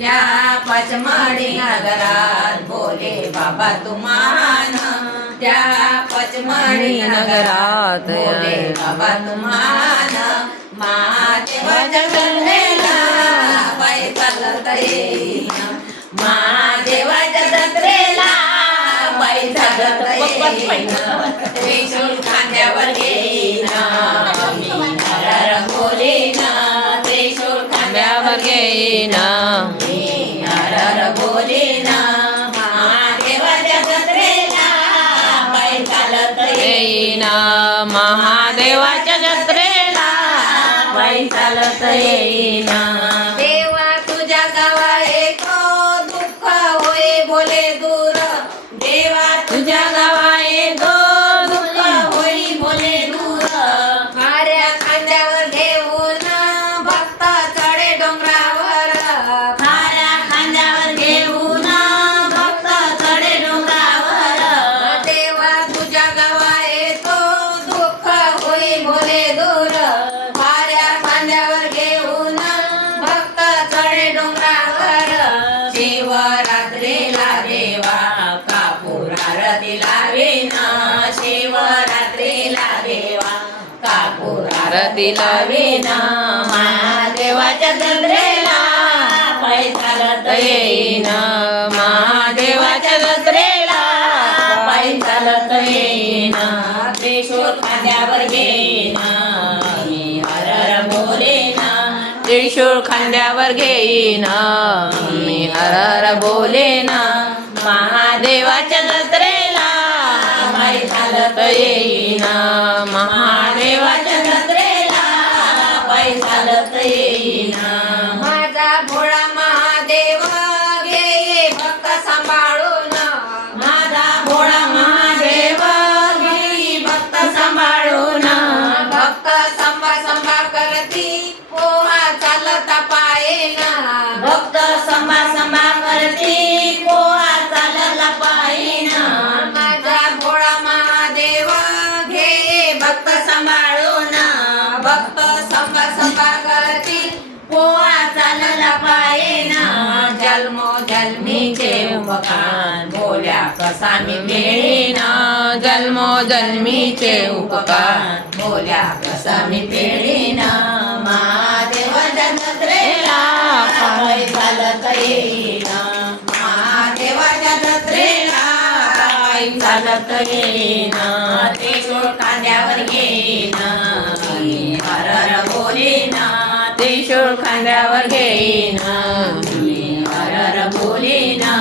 त्या पचमढी नगरात बोले बाबा तुमान, त्या पचमढी नगरात बोले बाबा तुमान, महादेवाच्या जत्रेला पायी चालत येईना, महादेवाच्या जत्रेला पायी चालत येईना, त्रिशूल खांद्यावर घेईना, मी हर बोलेना, त्रिशूल खांद्यावर घेईना, मी हर बोलेना, महादेवाच्या जत्रेला पायी चालत येईना, महादेवाच्या जत्रेला पायी चालत येईना, देवा तुझ्या गावा येतो दुःख होई बोले दूर, देवा तुझ्या गावा येतो दुःख होई बोले दूर, खाऱ्या खांद्यावर घेऊन भक्त चढे डोंगरावर, खाऱ्या खांद्यावर घेऊन भक्त चढे डोंगरावर, देवा तुझ्या गावा येतो दुःख होई बोले दूर, खाऱ्या खांद्यावर घेऊन भक्त चढे डोंगरावर, शिवरात्रीला देवा कापूर आरती लावेना, शिवरात्रीला देवा कापूर आरती लावेना, महादेवाच्या जत्रेला पायी चालत येईना, महादेवाच्या जत्रेला पायी चालत येईना, त्रिशूल खांद्यावर घेईना, मी हर हर बोलेना, त्रिशूल खांद्यावर घेईना, मी हर हर बोलेना, महादेवाच्या जत्रेला पायी चालत येईना, महादेवाच्या जत्रेला पायी चालत येईना, माझा भोळा महादेव घे भक्त सांभाळून, माझा भोळा महादेव घे भक्त सांभाळून, भक्त संभा संभा करती पोहा चालता पायेना, भक्त संभा संभा करती पोहा चालला पायेना, माझा भोळा महादेव घे भक्त सांभाळून, भक्त संभा संभा करती पोहा चालला पायेना, जन्मो जन्मीचे उपकार बोल्या कसा मी पेळीना, जन्मो जन्मीचे उपकार बोल्या कसा मी पेळीना, महादेवाच्या जत्रेला पायी चालत येईना, महादेवाच्या जत्रेला पायी चालत येईना, त्रिशूल खांद्यावर घेईना, मी हर हर बोलेना, त्रिशूल खांद्यावर घेईना, मी हर हर बोलेना.